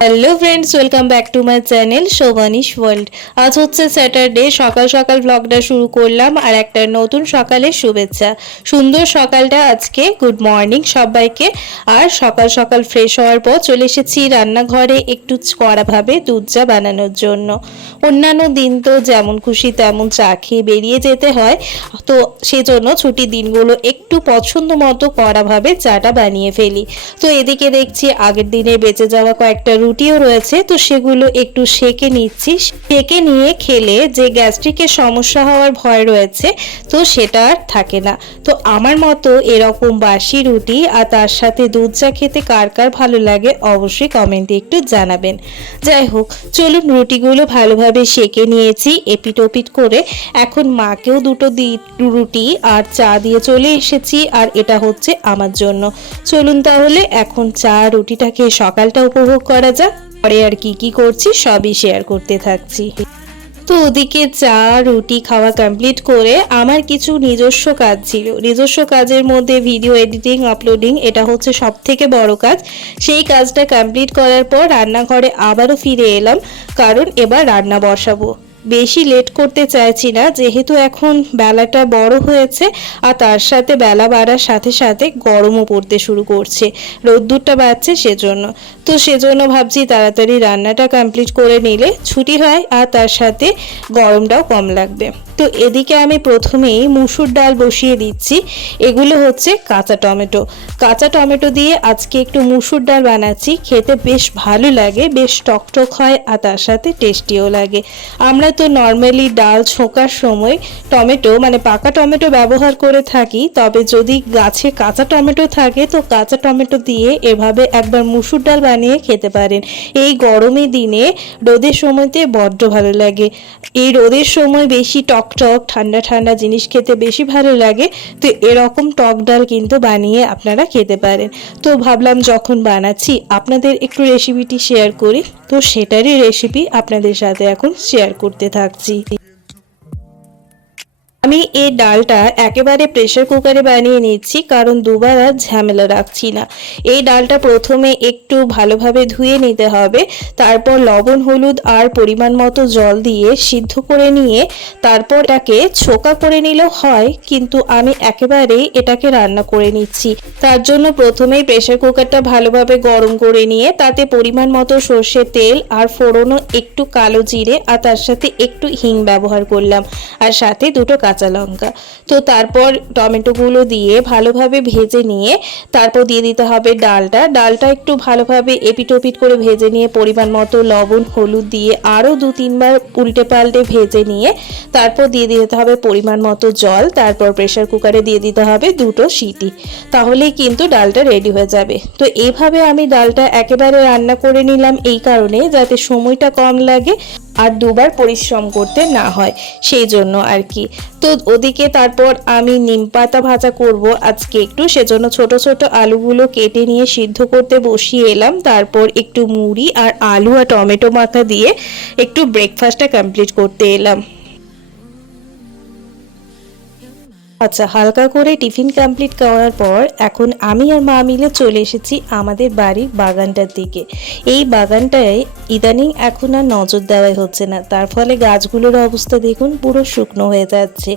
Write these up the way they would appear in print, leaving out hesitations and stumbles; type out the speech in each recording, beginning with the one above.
Hello friends, welcome back to my channel Shobhanish world. আজ হচ্ছে Saturday, সকাল সকাল ব্লগটা শুরু করলাম আর একটা নতুন সকালের শুভেচ্ছা। সুন্দর সকালটা আজকে, গুড মর্নিং সবাইকে। আর সকাল সকাল ফ্রেশ হওয়ার পর চলে এসেছি রান্নাঘরে একটু কড়াভাবে দুধ চা বানানোর জন্য। অন্যান্য দিন তো যেমন খুশি তেমন চা খেয়ে বেরিয়ে যেতে হয়, তো সেজন্য ছুটির দিনগুলো একটু পছন্দ মতো কড়াভাবে চাটা বানিয়ে ফেলি। তো এদিকে দেখছি আগের দিনে বেঁচে যাওয়া কয়েকটা রুটিও রয়েছে, তো সেগুলো একটু সেকে নিচ্ছি। সেকে নিয়ে খেলে যে গ্যাস্ট্রিকের সমস্যা হওয়ার ভয় রয়েছে, তো সেটা আর থাকে না। তো আমার মতো এরকম বাসি রুটি আর তার সাথে দুধ চা খেতে কার কার ভালো লাগে অবশ্যই কমেন্টে একটু জানাবেন। যাই হোক, চলুন রুটিগুলো ভালোভাবে সেকে নিয়েছি এপিট ওপিট করে। এখন মাকেও দুটো রুটি আর চা দিয়ে চলে এসেছি, আর এটা হচ্ছে আমার জন্য। চলুন তাহলে এখন চা রুটিটাকে সকালটা উপভোগ করা যাক। পরে আর কি করছি সবই শেয়ার করতে থাকছি। তো ওদিকে চা রুটি খাওয়া কমপ্লিট করে আমার কিছু নিজস্ব কাজ ছিল। নিজস্ব কাজের মধ্যে ভিডিও এডিটিং আপলোডিং, এটা হচ্ছে সব থেকে বড় কাজ। সেই কাজটা কমপ্লিট করার পর রান্নাঘরে আবারও ফিরে এলাম, কারণ এবার রান্না বসাবো। বেশি লেট করতে চাইছি না, যেহেতু এখন বেলাটা বড় হয়েছে আর তার সাথে বেলা বাড়ার সাথে সাথে গরমও পড়তে শুরু করছে, রোদ্দুরটা বাড়ছে সেজন্য। তো সেজন্য ভাবছি তাড়াতাড়ি রান্নাটা কমপ্লিট করে নিলে ছুটি হয় আর তার সাথে গরমটাও কম লাগবে। তো এদিকে আমি প্রথমেই মুসুর ডাল বসিয়ে দিচ্ছি। এগুলো হচ্ছে কাঁচা টমেটো। কাঁচা টমেটো দিয়ে আজকে একটু মুসুর ডাল বানাচ্ছি, খেতে বেশ ভালো লাগে, বেশ টকটক হয় আর তার সাথে টেস্টিও লাগে। আমরা তো নর্মালি ডাল ছোকার সময় টমেটো মানে পাকা টমেটো ব্যবহার করে থাকি, তবে যদি গাছে কাঁচা টমেটো থাকে তো কাঁচা টমেটো দিয়ে এভাবে একবার মুসুর ডাল বানিয়ে খেতে পারেন। এই গরমের দিনে রোদের সময়তে বড্ড ভালো লাগে। এই রোদের সময় বেশি টক ঠান্ডা ঠান্ডা জিনিস খেতে বেশি ভালো লাগে। তো এরকম টক ডাল কিন্তু বানিয়ে আপনারা খেতে পারেন। তো ভাবলাম যখন বানাচ্ছি আপনাদের একটু রেসিপিটি শেয়ার করি, তো সেটারই রেসিপি আপনাদের সাথে এখন শেয়ার করতে থাকছি। আমি এই ডালটা একেবারে প্রেসার কুকারে বানিয়ে নিচ্ছি, কারণ দুবার আর ঝামেলা রাখছি না। এই ডালটা প্রথমে একটু ভালোভাবে ধুয়ে নিতে হবে, তারপর লবণ হলুদ আর পরিমাণ মতো জল দিয়ে সিদ্ধ করে নিয়ে তারপর এটাকে ছোকা করে নিলেও হয়, কিন্তু আমি একেবারেই এটাকে রান্না করে নিচ্ছি। তার জন্য প্রথমেই প্রেসার কুকারটা ভালোভাবে গরম করে নিয়ে তাতে পরিমাণ মতো সর্ষের তেল আর ফোড়নও একটু কালো জিরে আর তার সাথে একটু হিং ব্যবহার করলাম, আর সাথে দুটো কাঁচা লঙ্কা। তো তারপর টমেটোগুলো দিয়ে ভালোভাবে ভেজে নিয়ে তারপর দিয়ে দিতে হবে ডালটা একটু ভালোভাবে এপিট ওপিট করে ভেজে নিয়ে পরিমাণ মতো লবণ হলুদ দিয়ে আরও 2-3 বার উল্টে পাল্টে ভেজে নিয়ে তারপর দিয়ে দিতে হবে পরিমাণ মতো জল। তারপর প্রেসার কুকারে দিয়ে দিতে হবে 2টো সিটি, তাহলেই কিন্তু ডালটা রেডি হয়ে যাবে। তো এইভাবে আমি ডালটা একেবারে রান্না করে নিলাম এই কারণে যাতে সময়টা কম লাগে আর দুবার পরিশ্রম করতে না হয়, সেই জন্য আর কি। তো ওদিকে তারপর আমি নিম পাতা ভাজা করব আজকে একটু, সেজন্য ছোট ছোট আলুগুলো কেটে নিয়ে সিদ্ধ করতে বসিয়ে এলাম। তারপর একটু মুড়ি আর আলু আর টমেটো মাখা দিয়ে একটু ব্রেকফাস্টটা কমপ্লিট করতে এলাম। আচ্ছা, হালকা করে টিফিন কমপ্লিট করার পর এখন আমি আর মা মিলে চলে এসেছি আমাদের বাড়ির বাগানটার দিকে। এই বাগানটায় ইদানিং এখন আর নজর দেওয়াই হচ্ছে না, তার ফলে গাছগুলোর অবস্থা দেখুন পুরো শুকনো হয়ে যাচ্ছে,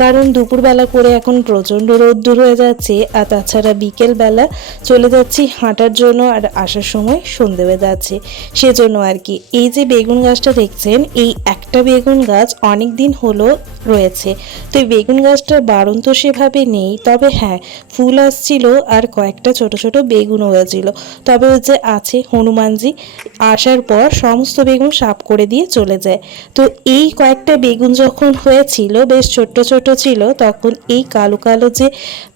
কারণ দুপুরবেলা করে এখন প্রচণ্ড রোদ্দুর হয়ে যাচ্ছে। আর তাছাড়া বিকেলবেলা চলে যাচ্ছি হাঁটার জন্য আর আসার সময় সন্ধে হয়ে যাচ্ছে, সেজন্য আর কি। এই যে বেগুন গাছটা দেখছেন, এই একটা বেগুন গাছ অনেক দিন হলো রয়েছে। তো এই বেগুন গাছটার বারণ তো সেভাবে নেই, তবে হ্যাঁ ফুল আসছিল আর কয়েকটা ছোট ছোট বেগুন হয়েছিল। তবে ওই যে আছে হনুমানজি, আসার পর সমস্ত বেগুন সাফ করে দিয়ে চলে যায়। তো এই কয়েকটা বেগুন যখন হয়েছিল বেশ ছোট্ট ছোট ছিল, তখন এই কালো কালো যে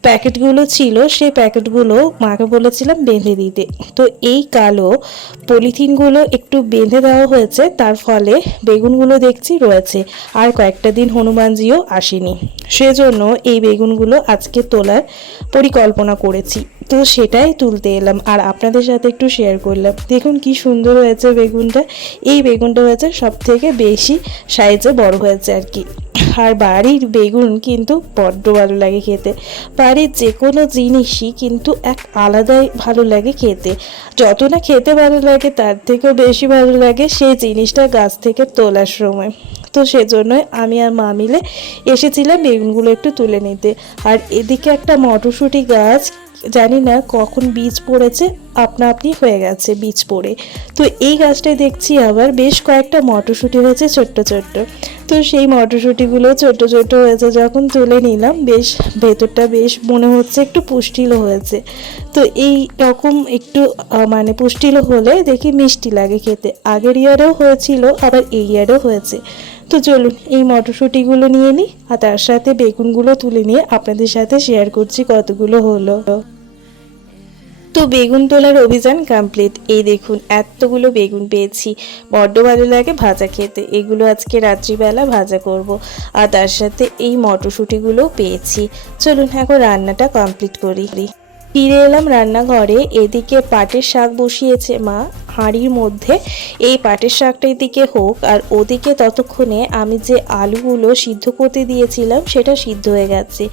প্যাকেটগুলো ছিল সেই প্যাকেটগুলো মাকে বলেছিলাম বেঁধে দিতে। তো এই কালো পলিথিনগুলো একটু বেঁধে দেওয়া হয়েছে, তার ফলে বেগুনগুলো দেখছি রয়েছে। আর কয়েকটা দিন হনুমানজিও আসেনি, সেজন্য এই বেগুনগুলো আজকে তোলার পরিকল্পনা করেছি, তো সেটাই তুলতে এলাম আর আপনাদের সাথে একটু শেয়ার করলাম। দেখুন কি সুন্দর হয়েছে বেগুনটা। এই বেগুনটা হয়েছে সব থেকে বেশি সাইজে বড় হয়েছে আর কি। আর বাড়ির বেগুন কিন্তু বড্ড ভালো লাগে খেতে। বাড়ির যে কোনো জিনিসই কিন্তু এক আলাদাই ভালো লাগে খেতে। যত না খেতে ভালো লাগে তার থেকেও বেশি ভালো লাগে সেই জিনিসটা গাছ থেকে তোলার সময়। তো সেজন্যই আমি আর মা মিলে এসেছিলাম বেগুনগুলো একটু তুলে নিতে। আর এদিকে একটা মটরশুঁটি গাছ, জানি না কখন বীজ পড়েছে, আপনা আপনি হয়ে গেছে বীজ পড়ে। তো এই গাছটায় দেখছি আবার বেশ কয়েকটা মটরশুঁটি হয়েছে ছোট্ট ছোট্ট। তো সেই মটরশুঁটিগুলো ছোট্ট ছোট্ট হয়েছে, যখন তুলে নিলাম বেশ ভেতরটা বেশ মনে হচ্ছে একটু পুষ্টিলো হয়েছে। তো এই রকম একটু মানে পুষ্টিলো হলে দেখি মিষ্টি লাগে খেতে। আগের ইয়ারেও হয়েছিল, আবার এই ইয়ারেও হয়েছে। তো চলুন এই মটরশুঁটিগুলো নিয়ে নিই আর তার সাথে বেগুনগুলো তুলে নিয়ে আপনাদের সাথে শেয়ার করছি কতগুলো হলো। তো বেগুন তোলার অভিযান কমপ্লিট। এই দেখুন এতগুলো বেগুন পেয়েছি, বড্ড ভালো লাগে ভাজা খেতে। এগুলো আজকে রাত্রিবেলা ভাজা করব। আর তার সাথে এই মটরশুঁটিগুলোও পেয়েছি। চলুন এখন রান্নাটা কমপ্লিট করি। ফিরে এলাম রান্নাঘরে। এদিকে পাটের শাক বসিয়েছে মা হাঁড়ির মধ্যে। এই পাটের শাকটা এদিকে হোক আর ওদিকে ততক্ষণে আমি যে আলুগুলো সিদ্ধ করতে দিয়েছিলাম সেটা সিদ্ধ হয়ে গেছে।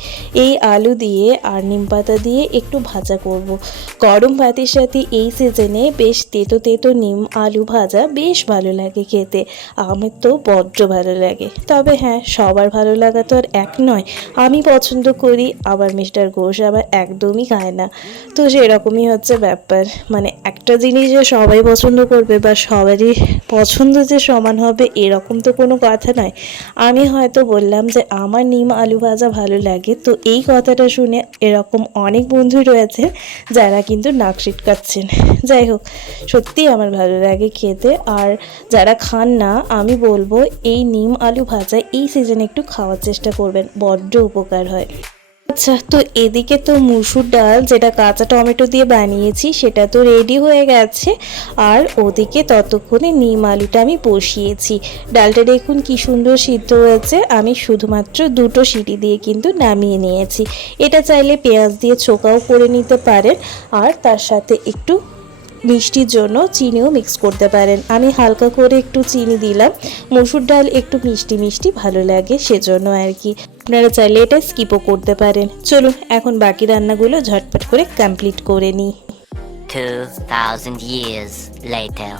এই আলু দিয়ে আর নিম পাতা দিয়ে একটু ভাজা করব। গরম ভাতের সাথে এই সিজনে বেশ তেতো তেতো নিম আলু ভাজা বেশ ভালো লাগে খেতে। আমার তো বড্ড ভালো লাগে। তবে হ্যাঁ, সবার ভালো লাগা তো আর এক নয়। আমি পছন্দ করি, আবার মিস্টার ঘোষ আবার একদমই খায় না। তো সেরকমই হচ্ছে ব্যাপার। মানে একটা জিনিস যে সবাই পছন্দ করবে বা সবারই পছন্দ যে সমান হবে এরকম তো কোনো কথা নয়। আমি হয়তো বললাম যে আমার নিম আলু ভাজা ভালো লাগে, তো এই কথাটা শুনে এরকম অনেক বন্ধু রয়েছে যারা কিন্তু নাক সিটকাচ্ছেন। যাই হোক, সত্যিই আমার ভালো লাগে খেতে। আর যারা খান না, আমি বলবো এই নিম আলু ভাজা এই সিজনে একটু খাওয়ার চেষ্টা করবেন, বড্ড উপকার হয়। আচ্ছা, তো এদিকে তো মুসুর ডাল যেটা কাঁচা টমেটো দিয়ে বানিয়েছি সেটা তো রেডি হয়ে গেছে। আর ওদিকে ততক্ষণে নিম আলুটা আমি বসিয়েছি। ডালটা দেখুন কি সুন্দর সিদ্ধ হয়েছে। আমি শুধুমাত্র 2টো সিটি দিয়ে কিন্তু নামিয়ে নিয়েছি। এটা চাইলে পেঁয়াজ দিয়ে ছোকাও করে নিতে পারেন আর তার সাথে একটু মিষ্টির জন্য চিনিও মিক্স করতে পারেন। আমি হালকা করে একটু চিনি দিলাম। মসুর ডাল একটু মিষ্টি মিষ্টি ভালো লাগে সেজন্য আর কি। আপনারা চাইলে এটা স্কিপও করতে পারেন। চলুন এখন বাকি রান্নাগুলো ঝটপট করে কমপ্লিট করে নিই। 2000 years later.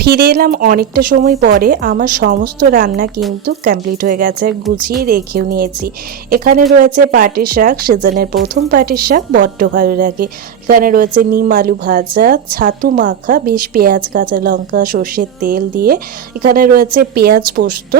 ফিরে এলাম অনেকটা সময় পরে। আমার সমস্ত রান্না কিন্তু কমপ্লিট হয়ে গেছে, গুছিয়ে রেখেও নিয়েছি। এখানে রয়েছে পাটের শাক, সিজনের প্রথম পাটের শাক, বড্ড ভালো লাগে। এখানে রয়েছে নিম আলু ভাজা, ছাতু মাখা, বেশ পেঁয়াজ কাঁচা লঙ্কা সর্ষের তেল দিয়ে। এখানে রয়েছে পেঁয়াজ পোস্ত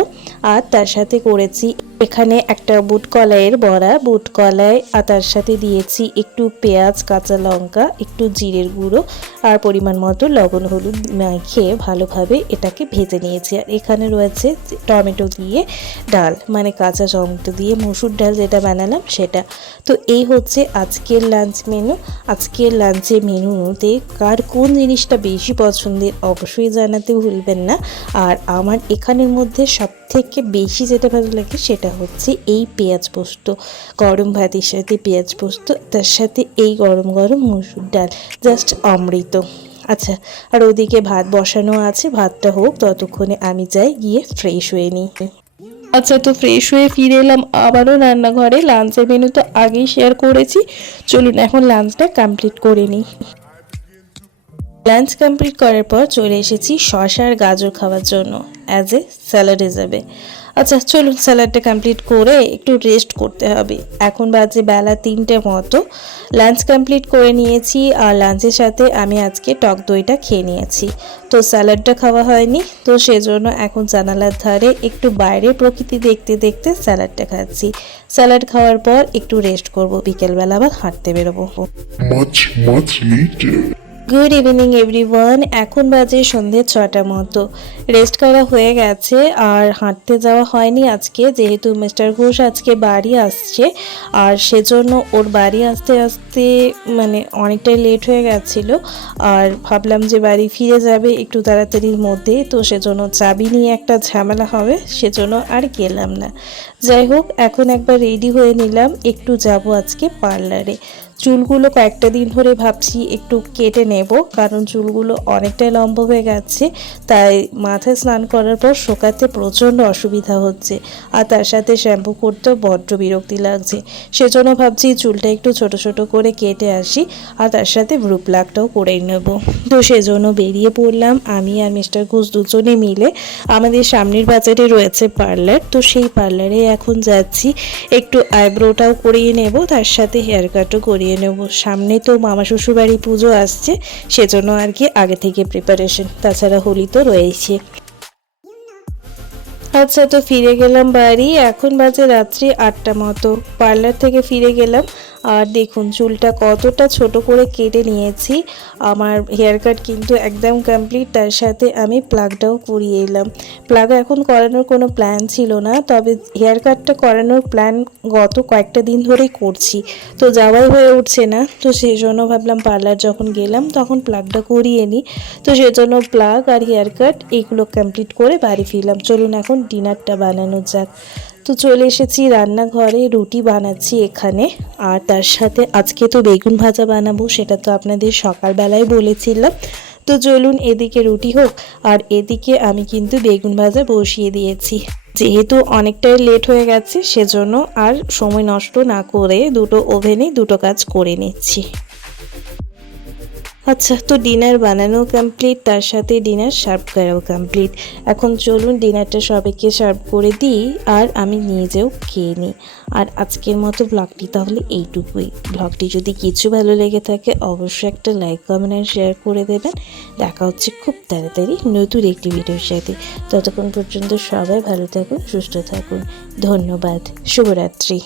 আর তার সাথে করেছি এখানে একটা বুট কলাইয়ের বড়া, বুট কলাই আর তার সাথে দিয়েছি একটু পেঁয়াজ কাঁচা লঙ্কা, একটু জিরের গুঁড়ো আর পরিমাণ মতো লবণ হলুদ মাখিয়ে ভালোভাবে এটাকে ভেজে নিয়েছি। আর এখানে রয়েছে টমেটো দিয়ে ডাল, মানে কাঁচা টমেটো দিয়ে মসুর ডাল যেটা বানালাম সেটা। তো এই হচ্ছে আজকের লাঞ্চ মেনু। আজকের লাঞ্চের মেনুতে কার কোন জিনিসটা বেশি পছন্দের অবশ্যই জানাতে ভুলবেন না। আর আমার এখানের মধ্যে সব থেকে বেশি যেটা ভালো লাগে সেটা হচ্ছে এই পেঁয়াজ পোস্ত। গরম ভাতের সাথে পেঁয়াজ পোস্ত, তার সাথে এই গরম গরম মসুর ডাল, জাস্ট অমৃত। আচ্ছা, আর ওদিকে ভাত বসানো আছে, ভাতটা হোক ততক্ষণে আমি যাই গিয়ে ফ্রেশ হয়ে নিই। আচ্ছা, তো ফ্রেশ হয়ে ফিরে এলাম আবারও রান্নাঘরে। লাঞ্চের মেনু তো আগেই শেয়ার করেছি, চলুন এখন লাঞ্চটা কমপ্লিট করে নিই। লাঞ্চ কমপ্লিট করার পর চলে এসেছি শসা আর গাজর খাওয়ার জন্য অ্যাজ এ স্যালাড হিসাবে। আচ্ছা চলুন, স্যালাডটা কমপ্লিট করে একটু রেস্ট করতে হবে। এখন বাজে বেলা 3টে মতো। লাঞ্চ কমপ্লিট করে নিয়েছি আর লাঞ্চের সাথে আমি আজকে টক দইটা খেয়ে নিয়েছি। তো স্যালাডটা খাওয়া হয়নি, তো সেজন্য এখন জানালার ধারে একটু বাইরে প্রকৃতি দেখতে দেখতে স্যালাডটা খাচ্ছি। স্যালাড খাওয়ার পর একটু রেস্ট করব, বিকেলবেলা আবার হাঁটতে বেরোবো। Much later. Good evening everyone. এখন বাজে সন্ধ্যে 6টার মতো। রেস্ট করা হয়ে গেছে আর হাঁটতে যাওয়া হয়নি আজকে, যেহেতু মিস্টার ঘোষ আজকে বাড়ি আসছে আর সেজন্য ওর বাড়ি আসতে আসতে অনেকটাই লেট হয়ে গেছিল। আর ভাবলাম যে বাড়ি ফিরে যাবে একটু তাড়াতাড়ির মধ্যে, তো সেজন্য চাবি নিয়ে একটা ঝামেলা হবে, সেজন্য আর গেলাম না। যাই হোক, এখন একবার রেডি হয়ে নিলাম, একটু যাব আজকে পার্লারে। চুলগুলো কয়েকটা দিন ধরে ভাবছি একটু কেটে নেব, কারণ চুলগুলো অনেকটাই লম্বা হয়ে গেছে, তাই মাথায় স্নান করার পর শোকাতে প্রচণ্ড অসুবিধা হচ্ছে আর তার সাথে শ্যাম্পু করতেও বড্ড বিরক্তি লাগছে। সেজন্য ভাবছি চুলটা একটু ছোট ছোট করে কেটে আসি আর তার সাথে ব্রু প্লাগটাও করে নেব। তো সেজন্য বেরিয়ে পড়লাম আমি আর মিস্টার ঘোষ দুজনে মিলে। আমাদের সামনের বাজারে রয়েছে পার্লার, তো সেই পার্লারে এখন যাচ্ছি। একটু আইব্রোটাও করিয়ে নেব, তার সাথে হেয়ার কাটও করিয়ে নেব। সামনে তো মামা শ্বশুরবাড়ি পুজো আসছে, সেজন্য আর কি আগে থেকে প্রিপারেশন, তাছাড়া হোলি তো রয়েছে। আচ্ছা, তো ফিরে গেলাম বাড়ি। এখন বাজে রাত্রি 8টা মতো। পার্লার থেকে ফিরে গেলাম আর দেখুন চুলটা কতটা ছোট করে কেটে নিয়েছি। আমার হেয়ার কাট কিন্তু একদম কমপ্লিট, তার সাথে আমি প্লাগটাও করিয়ে এলাম। প্লাগ এখন করানোর কোনো প্ল্যান ছিল না, তবে হেয়ার কাটটা করানোর প্ল্যান গত কয়েকটা দিন ধরেই করছি, তো যাওয়াই হয়ে উঠছে না। তো সেই জন্য ভাবলাম পার্লার যখন গেলাম তখন প্লাগটা করিয়ে নিই। তো সেজন্য প্লাগ আর হেয়ার কাট এইগুলো কমপ্লিট করে বাড়ি ফিরলাম। চলুন এখন ডিনারটা বানানো যাক। তো চলে এসেছি রান্নাঘরে, রুটি বানাচ্ছি এখানে। আর তার সাথে আজকে তো বেগুন ভাজা বানাবো, সেটা তো আপনাদের সকালবেলায় বলেছিলাম। তো চলুন এদিকে রুটি হোক আর এদিকে আমি কিন্তু বেগুন ভাজা বসিয়ে দিয়েছি। যেহেতু অনেকটাই লেট হয়ে গেছে, সেজন্য আর সময় নষ্ট না করে দুটো ওভেনে দুটো কাজ করে নিচ্ছি। আচ্ছা, তো ডিনার বানানো কমপ্লিট, তার সাথে ডিনার সার্ভ করাও কমপ্লিট। এখন চলুন ডিনারটা সবাইকে সার্ভ করে দিই আর আমি নিজেও খেয়ে নিই। আর আজকের মতো ব্লগটি তাহলে এইটুকুই। ব্লগটি যদি কিছু ভালো লেগে থাকে অবশ্যই একটা লাইক, কমেন্ট আর শেয়ার করে দেবেন। দেখা হচ্ছে খুব তাড়াতাড়ি নতুন একটি ভিডিওর সাথে। ততক্ষণ পর্যন্ত সবাই ভালো থাকুন, সুস্থ থাকুন। ধন্যবাদ। শুভরাত্রি।